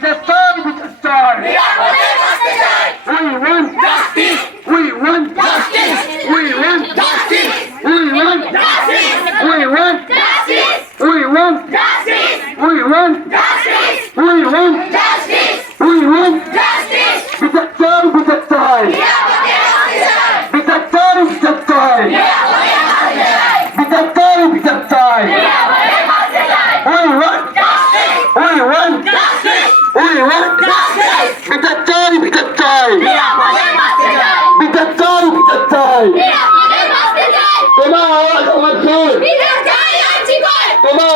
বিচার চাই, বিচার চাই। We want justice, we want justice, we want justice, we want justice, we want justice, we want justice, we want justice, we want justice, we want justice. বিচার চাই, বিচার চাই। বিচার চাই, বিচার চাই। বিচার চাই, বিচার চাই। We want we want we want বিচার চাই, বিচার চাই। বিচার চাই, বিচার চাই। তোমার আওয়াজ আমার সুর, তোমার